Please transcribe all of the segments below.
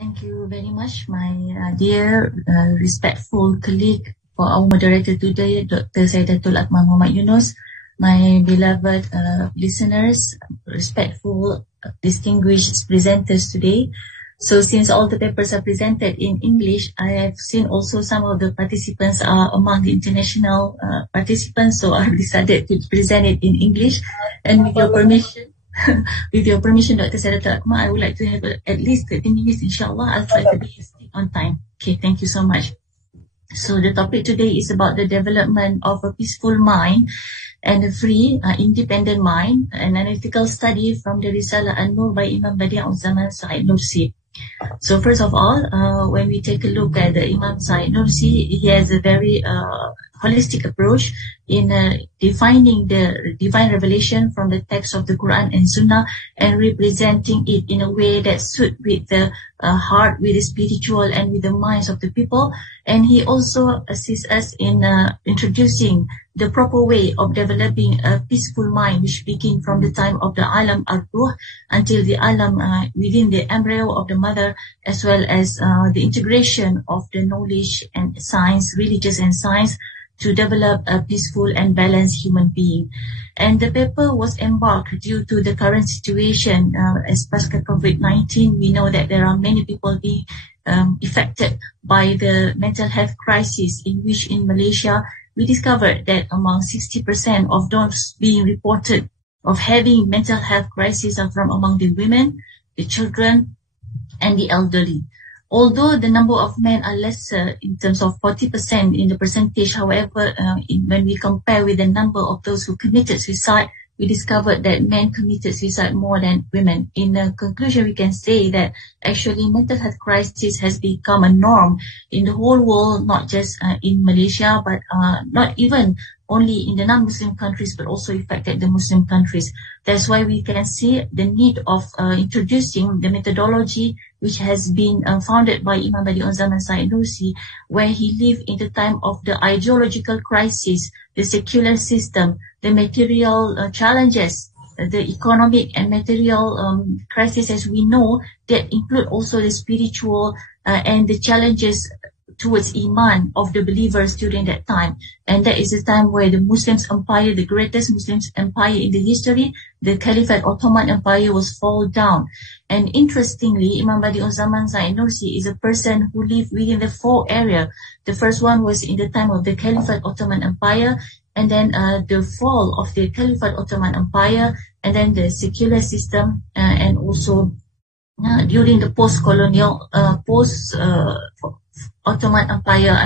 Thank you very much, my dear, respectful colleague, for our moderator today, Dr. Saidatul Akmal Muhammad Yunus, my beloved listeners, respectful, distinguished presenters today. So since all the papers are presented in English, I have seen also some of the participants are among the international participants, so I've decided to present it in English. And with your permission, Dr. Saidatul Akmal, I would like to have at least 30 minutes, inshallah. I'll try to be on time. Okay, thank you so much. So the topic today is about the development of a peaceful mind and a free, independent mind, an analytical study from the Risalah An-Nur by Imam Badi' Zaman Said Nursi. So first of all, when we take a look at the Imam Said Nursi, he has a very holistic approach in defining the divine revelation from the text of the Quran and Sunnah and representing it in a way that suits with the heart, with the spiritual and with the minds of the people. And he also assists us in introducing the proper way of developing a peaceful mind, which begins from the time of the Alam al-Ruh until the Alam within the embryo of the mother, as well as the integration of the knowledge and science, religious and science, to develop a peaceful and balanced human being. And the paper was embarked due to the current situation, especially COVID-19. We know that there are many people being affected by the mental health crisis, in which in Malaysia, we discovered that among 60% of those being reported of having mental health crisis are from among the women, the children, and the elderly. Although the number of men are lesser in terms of 40% in the percentage, however, when we compare with the number of those who committed suicide, we discovered that men committed suicide more than women. In conclusion, we can say that actually mental health crisis has become a norm in the whole world, not just in Malaysia, but not even only in the non-Muslim countries, but also affected the Muslim countries. That's why we can see the need of introducing the methodology which has been founded by Imam Badi' Zaman Said Nursi, where he lived in the time of the ideological crisis, the secular system, the material challenges, the economic and material crisis, as we know, that include also the spiritual and the challenges towards Iman of the believers during that time. And that is a time where the Muslims empire, the greatest Muslims empire in the history, the Caliphate Ottoman Empire, was fall down. And interestingly, Imam Badi' Zaman Said Nursi is a person who lived within the four areas. The first one was in the time of the Caliphate Ottoman Empire, and then the fall of the Caliphate Ottoman Empire, and then the secular system, and also during the post-colonial, Ottoman Empire,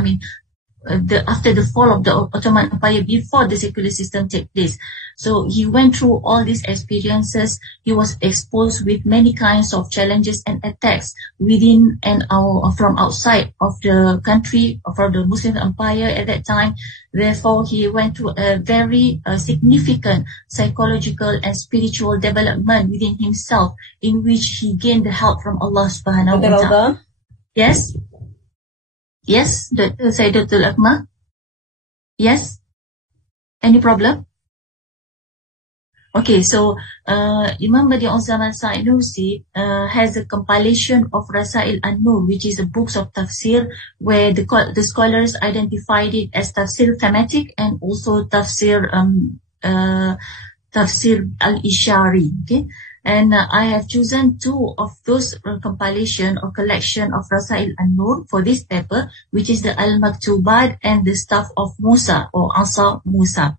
after the fall of the Ottoman Empire, before the secular system take place. So he went through all these experiences. He was exposed with many kinds of challenges and attacks within and from outside of the country, from the Muslim empire at that time. Therefore, he went through a very significant psychological and spiritual development within himself, in which he gained the help from Allah Subhanahu wa Ta'ala. Yes? Yes, Dr. Saidatul Akmal? Yes? Any problem? Okay, so Imam Badi' Zaman Said Nursi has a compilation of Rasail An-Nur, which is a books of tafsir, where the scholars identified it as tafsir thematic and also tafsir al-Ishari. Okay? And I have chosen two of those compilation or collection of Rasail An-Nur for this paper, which is the Al-Maktubat and the Staff of Musa, or Asa Musa.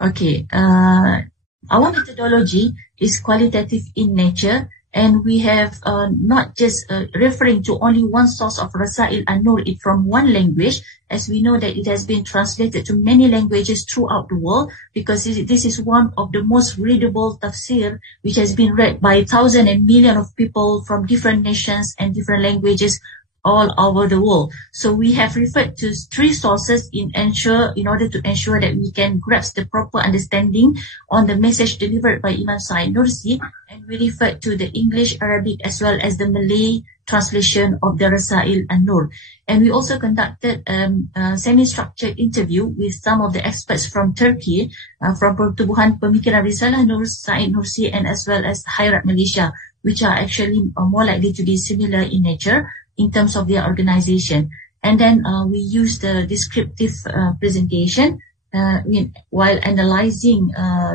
Okay, our methodology is qualitative in nature, and we have not just referring to only one source of Rasail An-Nur from one language, as we know that it has been translated to many languages throughout the world, because this is one of the most readable tafsir which has been read by thousands and millions of people from different nations and different languages all over the world. So we have referred to three sources in order to ensure that we can grasp the proper understanding on the message delivered by Imam Said Nursi, and we referred to the English, Arabic, as well as the Malay translation of the Rasail An-Nur. And we also conducted a semi-structured interview with some of the experts from Turkey, from Pertubuhan Pemikiran Risalah Nur Said Nursi, and as well as Hayrat Malaysia. which are actually more likely to be similar in nature in terms of their organization. And then we use the descriptive presentation while analyzing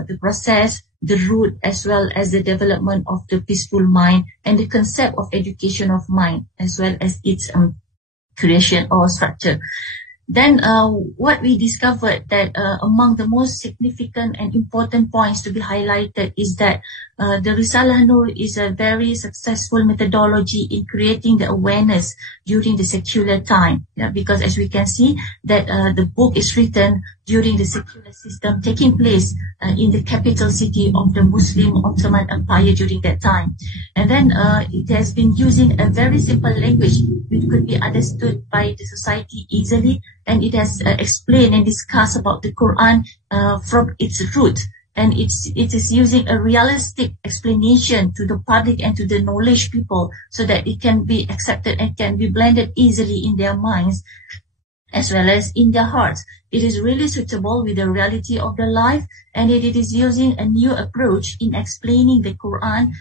the process, the root, as well as the development of the peaceful mind and the concept of education of mind, as well as its creation or structure. Then what we discovered that among the most significant and important points to be highlighted is that the Risalah Nur is a very successful methodology in creating the awareness during the secular time. Because as we can see that the book is written during the secular system taking place in the capital city of the Muslim Ottoman Empire during that time. And then it has been using a very simple language which could be understood by the society easily, and it has explained and discussed about the Quran from its root. And it is using a realistic explanation to the public and to the knowledge people so that it can be accepted and can be blended easily in their minds as well as in their hearts. It is really suitable with the reality of their life, and it is using a new approach in explaining the Quran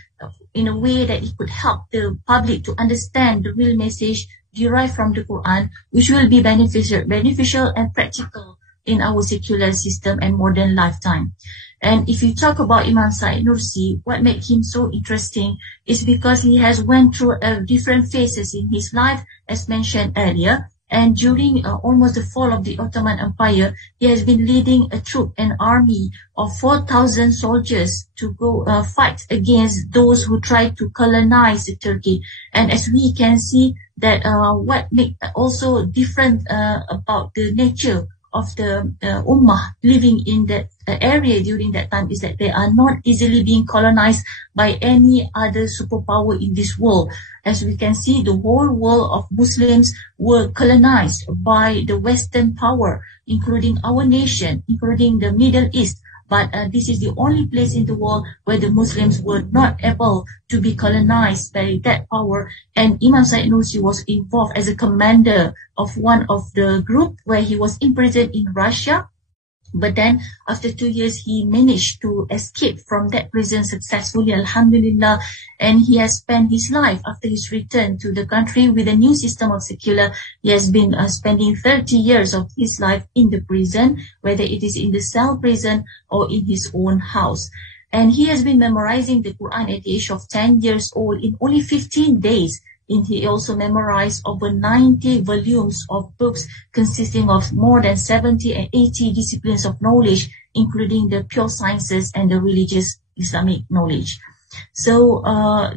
in a way that it could help the public to understand the real message derived from the Quran, which will be beneficial and practical in our secular system and modern lifetime. And if you talk about Imam Said Nursi, what makes him so interesting is because he has went through different phases in his life, as mentioned earlier. And during almost the fall of the Ottoman Empire, he has been leading a troop, an army of 4,000 soldiers to go fight against those who tried to colonize Turkey. And as we can see that what makes also different about the nature of the Ummah living in that area during that time is that they are not easily being colonized by any other superpower in this world. As we can see, the whole world of Muslims were colonized by the Western power, including our nation, including the Middle East. But this is the only place in the world where the Muslims were not able to be colonized by that power. And Imam Said Nursi was involved as a commander of one of the group where he was imprisoned in Russia. But then after 2 years, he managed to escape from that prison successfully, alhamdulillah. And he has spent his life after his return to the country with a new system of secular. He has been spending 30 years of his life in the prison, whether it is in the cell prison or in his own house. And he has been memorizing the Quran at the age of 10 years old in only 15 days. And he also memorized over 90 volumes of books consisting of more than 70 and 80 disciplines of knowledge, including the pure sciences and the religious Islamic knowledge. So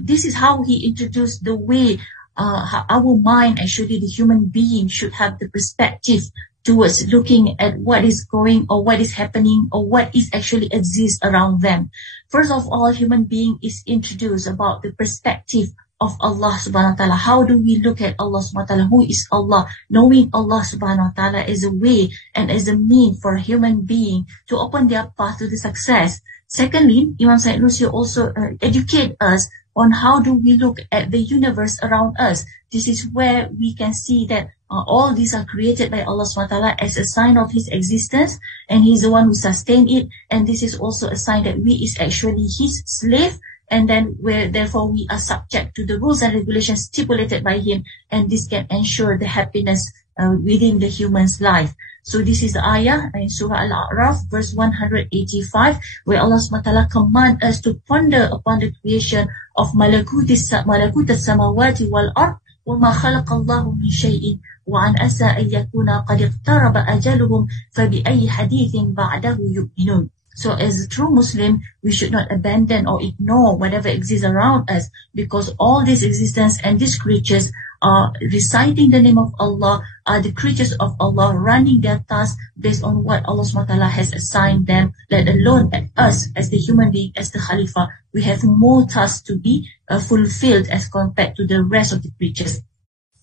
this is how he introduced the way our mind, actually the human being, should have the perspective towards looking at what is going or what is happening or what is actually exists around them. First of all, human being is introduced about the perspective of Allah subhanahu wa ta'ala. How do we look at Allah subhanahu wa ta'ala? Who is Allah? Knowing Allah subhanahu wa ta'ala as a way and as a mean for a human being to open their path to the success. Secondly, Imam Said Nursi also educate us on how do we look at the universe around us. This is where we can see that all these are created by Allah subhanahu wa ta'ala as a sign of His existence, and He's the one who sustained it. And this is also a sign that we is actually His slave. And then therefore we are subject to the rules and regulations stipulated by Him, and this can ensure the happiness within the human's life. So this is the ayah in Surah Al-A'raf, verse 185, where Allah SWT command us to ponder upon the creation of malakut as-samawati wal-ard, وَمَا خَلَقَ اللَّهُ مِنْ شَيْءٍ وَعَنْ أَسَىٰ أَنْ يَكُونَ قَدْ اقْتَرَبَ أَجَلُهُمْ فَبِأَيِّ حَدِيثٍ بَعْدَهُ يُؤْمِنُونَ. So as a true Muslim, we should not abandon or ignore whatever exists around us, because all this existence and these creatures are reciting the name of Allah, are the creatures of Allah running their tasks based on what Allah SWT has assigned them, let alone at us as the human being, as the Khalifa. We have more tasks to be fulfilled as compared to the rest of the creatures.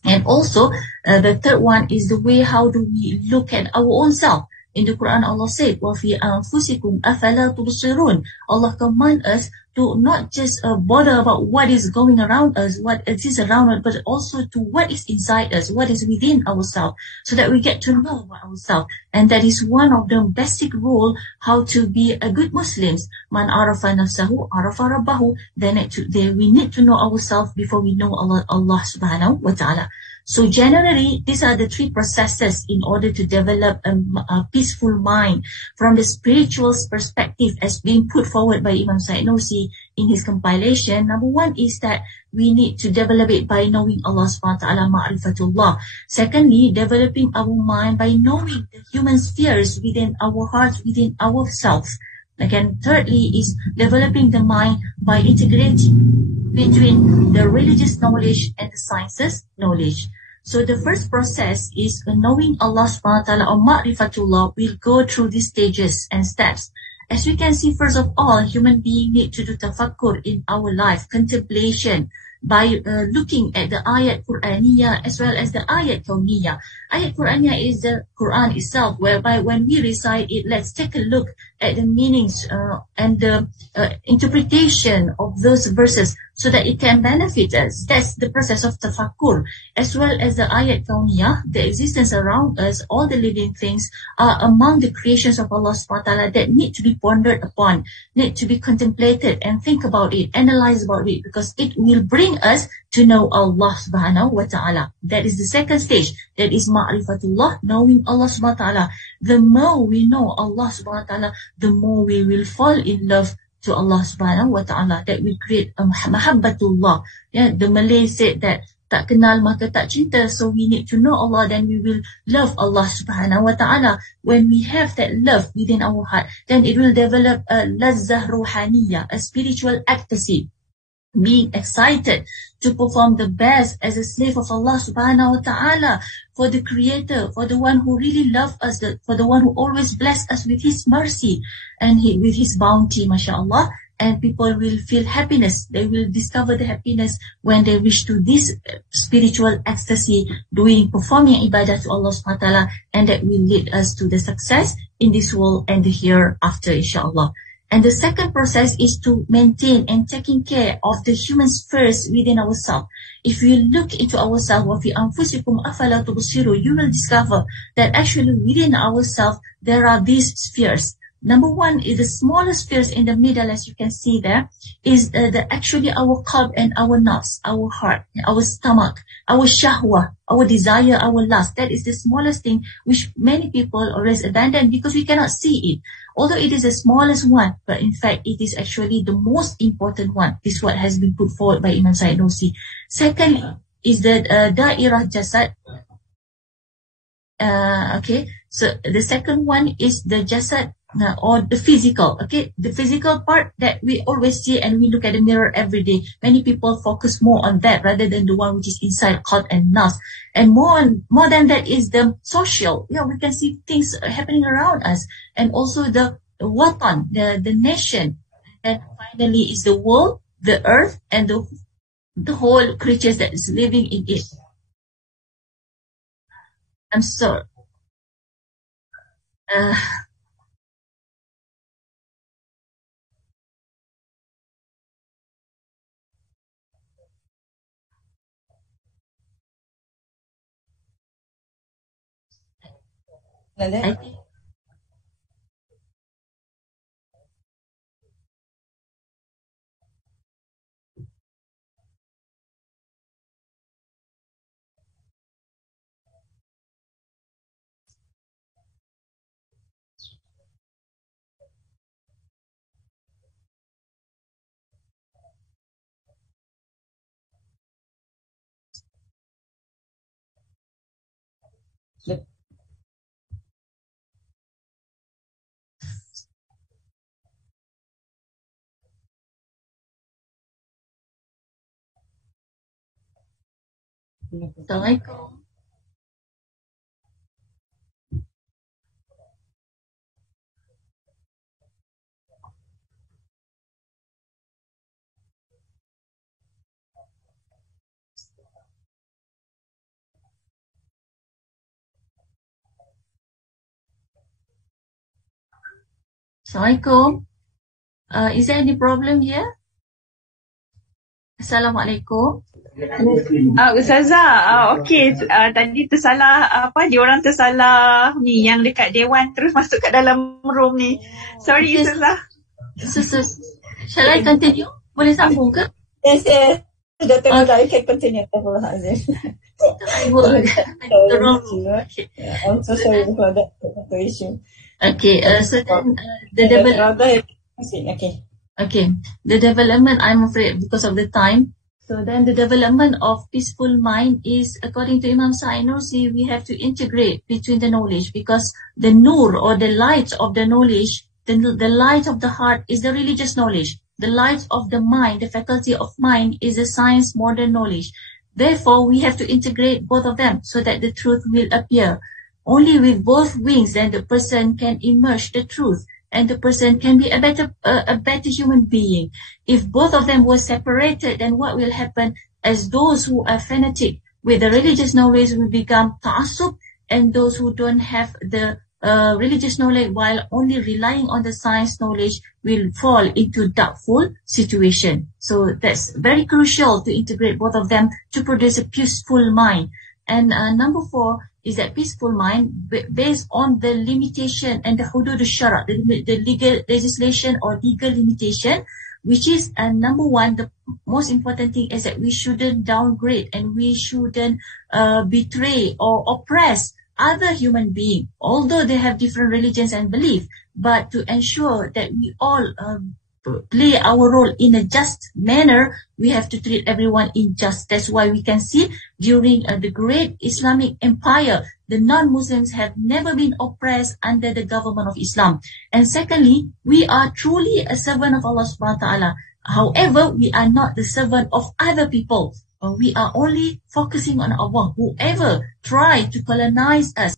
And also, the third one is the way how do we look at our own self. In the Quran, Allah said, وَفِي أَنفُسِكُمْ أَفَلَا تُبْصِرُونَ. Allah command us to not just bother about what is going around us, what is around us, but also to what is inside us, what is within ourselves, so that we get to know about ourselves. And that is one of the basic rule how to be a good Muslims. Man arafa nafsahu, arafa rabbahu. Then we need to know ourselves before we know Allah subhanahu wa ta'ala. So generally, these are the three processes in order to develop a peaceful mind from the spiritual perspective as being put forward by Imam Syed Nursi in his compilation. Number one is that we need to develop it by knowing Allah subhanahu wa ta'ala, ma'rifatullah. Secondly, developing our mind by knowing the human spheres within our hearts, within ourselves. Again, thirdly is developing the mind by integrating between the religious knowledge and the sciences knowledge. So the first process is knowing Allah subhanahu wa ta'ala or ma'rifatullah will go through these stages and steps. As we can see, first of all, human beings need to do tafakkur in our life, contemplation, by looking at the ayat Qur'aniyah as well as the ayat kawniyah. Ayat Qur'aniyah is the Quran itself, whereby when we recite it, let's take a look at the meanings and the interpretation of those verses so that it can benefit us. That's the process of tafakkur. As well as the ayat kawniyah, the existence around us, all the living things are among the creations of Allah subhanahu wa ta'ala that need to be pondered upon, need to be contemplated and think about it, analyze about it, because it will bring us to know Allah subhanahu wa ta'ala. That is the second stage. That is ma'rifatullah, knowing Allah subhanahu wa ta'ala. The more we know Allah subhanahu wa ta'ala, the more we will fall in love to Allah subhanahu wa ta'ala. That will create a mahabbatullah. Yeah, the Malay said that tak kenal maka tak cinta. So we need to know Allah, then we will love Allah subhanahu wa ta'ala. When we have that love within our heart, then it will develop a lazzah ruhaniyah, a spiritual ecstasy, being excited to perform the best as a slave of Allah subhanahu wa ta'ala, for the creator, for the one who really loves us, for the one who always bless us with his mercy and with his bounty, mashallah. And people will feel happiness. They will discover the happiness when they wish to this spiritual ecstasy, performing ibadah to Allah subhanahu wa ta'ala, and that will lead us to the success in this world and the hereafter, inshallah. And the second process is to maintain and taking care of the human spheres within ourselves. If we look into ourselves, وَفِي أَنفُسِكُمْ أَفَلَا تُبْصِرُونَ, you will discover that actually within ourselves there are these spheres. Number one is the smallest spheres in the middle, as you can see there, is actually our qalb and our nafs, our heart, our stomach, our shahwa, our desire, our lust. That is the smallest thing which many people always abandon because we cannot see it. Although it is the smallest one, but in fact it is actually the most important one. This is what has been put forward by Imam Syed Nursi. Second is the da'irah jasad. Okay, so the second one is the jasad, or the physical. Okay, the physical part that we always see and we look at the mirror every day. Many people focus more on that rather than the one which is inside qalb and nafs. And more than that is the social. Yeah, we can see things happening around us, and also the watan, the nation, and finally is the world, the earth, and the whole creatures that is living in it. I'm sorry. I think Assalamualaikum. Assalamualaikum. Is there any problem here? Assalamualaikum. Ustazah, okey, tadi tersalah diorang tersalah ni yang dekat Dewan terus masuk kat dalam room ni. Sorry Yes. Ustazah. Shall I continue? Boleh sambung ke? Yes. Dr. Mula, you can continue. I will. I'm so sorry for that issue. Okay, so then the development. Okay, the development, I'm afraid because of the time. So then the development of peaceful mind is, according to Imam Sa'id Nursi, we have to integrate between the knowledge, because the nur or the light of the knowledge, the light of the heart is the religious knowledge. The light of the mind, the faculty of mind, is the science modern knowledge. Therefore, we have to integrate both of them so that the truth will appear. Only with both wings then the person can emerge the truth, and the person can be a better human being. If both of them were separated, then what will happen? As those who are fanatic with the religious knowledge will become ta'assub, and those who don't have the religious knowledge while only relying on the science knowledge will fall into doubtful situation. So that's very crucial to integrate both of them to produce a peaceful mind. And number 4 is that peaceful mind based on the limitation and the hudud al-shara, the legal legislation or legal limitation, which is number 1, the most important thing is that we shouldn't downgrade and we shouldn't betray or oppress other human beings, although they have different religions and beliefs, but to ensure that we all play our role in a just manner, we have to treat everyone in just. That's why we can see during the great Islamic empire, the non-Muslims have never been oppressed under the government of Islam. And secondly, we are truly a servant of Allah subhanahu wa ta'ala. However, we are not the servant of other people. We are only focusing on Allah. Whoever tried to colonize us,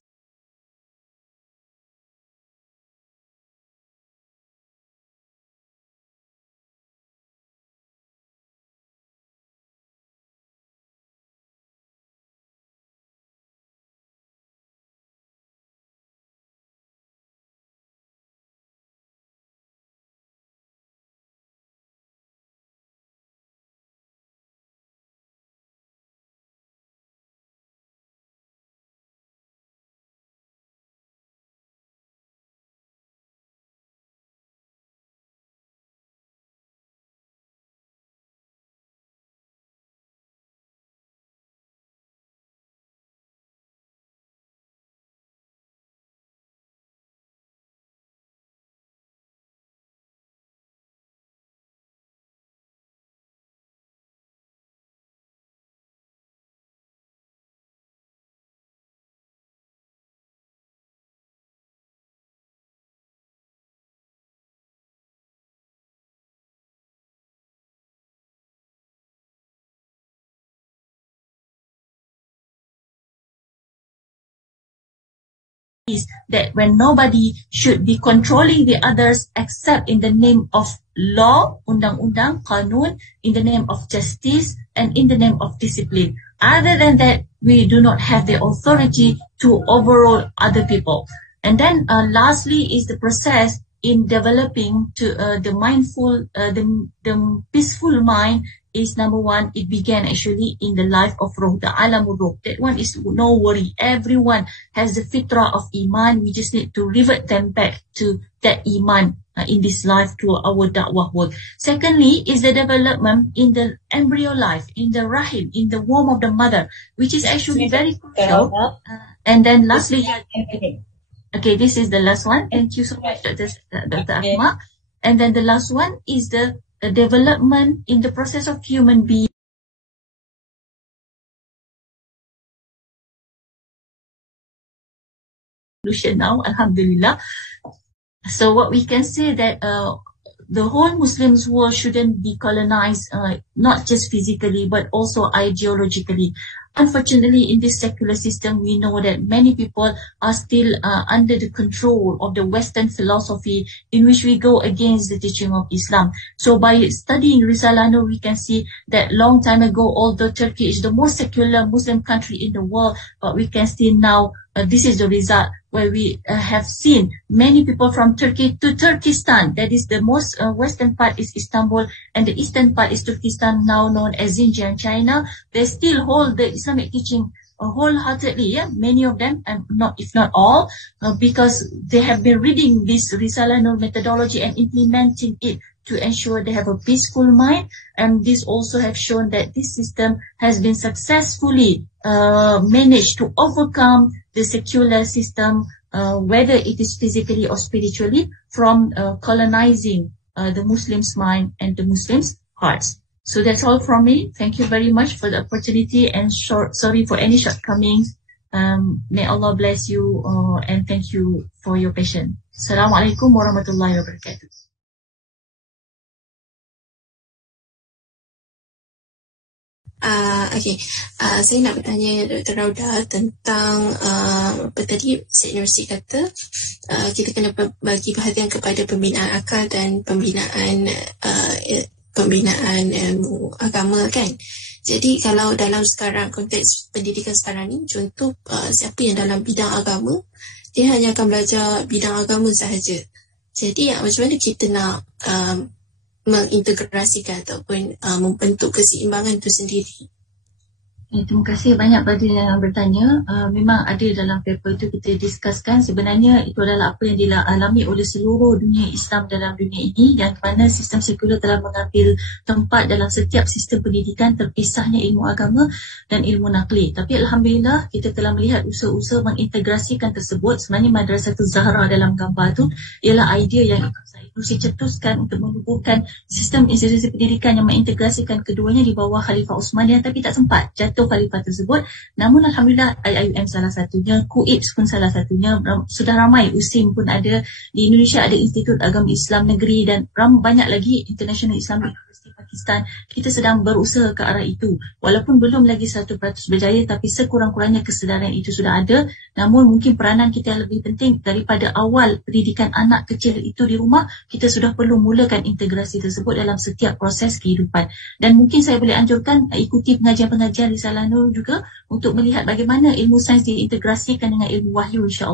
is that when nobody should be controlling the others except in the name of law, undang-undang, qanun, in the name of justice, and in the name of discipline. Other than that, we do not have the authority to overrule other people. And then lastly is the process in developing to the mindful, the peaceful mind is number 1, it began actually in the life of Ruh, the Alamul Ruh. That one is no worry. Everyone has the fitrah of Iman. We just need to revert them back to that Iman in this life through our da'wah work. Secondly is the development in the embryo life, in the rahim, in the womb of the mother, which is actually very crucial. And then lastly, okay, this is the last one. Thank you so much, Dr. Akmal. And then the last one is the development in the process of human being. Now, Alhamdulillah. So what we can say that the whole Muslims world shouldn't be colonized, not just physically, but also ideologically. Unfortunately, in this secular system, we know that many people are still under the control of the Western philosophy in which we go against the teaching of Islam. So by studying Risalah Nur, we can see that long time ago, although Turkey is the most secular Muslim country in the world, but we can see now this is the result where we have seen many people from Turkey to Turkestan. That is the most western part is Istanbul, and the eastern part is Turkestan, now known as Xinjiang, China. They still hold the Islamic teaching wholeheartedly, many of them, and if not all, because they have been reading this Risalah Nur methodology and implementing it to ensure they have a peaceful mind. And this also have shown that this system has been successfully managed to overcome the secular system, whether it is physically or spiritually, from colonizing the Muslims' mind and the Muslims' hearts. So that's all from me. Thank you very much for the opportunity, and sorry for any shortcomings. May Allah bless you, and thank you for your patience. Assalamualaikum warahmatullahi wabarakatuh. Saya nak bertanya Dr. Rauda tentang apa tadi Syed Nursi kata kita kena bagi perhatian kepada pembinaan akal dan pembinaan agama, kan. Jadi kalau dalam sekarang konteks pendidikan sekarang ni, contoh siapa yang dalam bidang agama, dia hanya akan belajar bidang agama sahaja. Jadi macam mana kita nak mengintegrasikan ataupun membentuk keseimbangan itu sendiri? Terima kasih banyak pada yang bertanya. Memang ada dalam paper itu kita discusskan. Sebenarnya itu adalah apa yang dialami oleh seluruh dunia Islam dalam dunia ini, yang mana sistem sekular telah mengambil tempat dalam setiap sistem pendidikan, terpisahnya ilmu agama dan ilmu nakli. Tapi Alhamdulillah kita telah melihat usaha-usaha mengintegrasikan tersebut. Sebenarnya Madrasatul Zahra dalam gambar itu ialah idea yang Syed Nursi cetuskan untuk menubuhkan sistem institusi pendidikan yang mengintegrasikan keduanya di bawah Khalifah Uthmaniyah, tapi tak sempat jatuh khalifah tersebut. Namun Alhamdulillah IIUM salah satunya, KUIPS pun salah satunya, sudah ramai, USIM pun ada, di Indonesia ada Institut Agama Islam Negeri, dan banyak lagi International Islamic University Pakistan. Kita sedang berusaha ke arah itu. Walaupun belum lagi 100% berjaya, tapi sekurang-kurangnya kesedaran itu sudah ada. Namun mungkin peranan kita yang lebih penting daripada awal pendidikan anak kecil itu di rumah, kita sudah perlu mulakan integrasi tersebut dalam setiap proses kehidupan. Dan mungkin saya boleh anjurkan ikuti pengajian-pengajian Risalah Nur juga untuk melihat bagaimana ilmu sains diintegrasikan dengan ilmu wahyu, insya-Allah.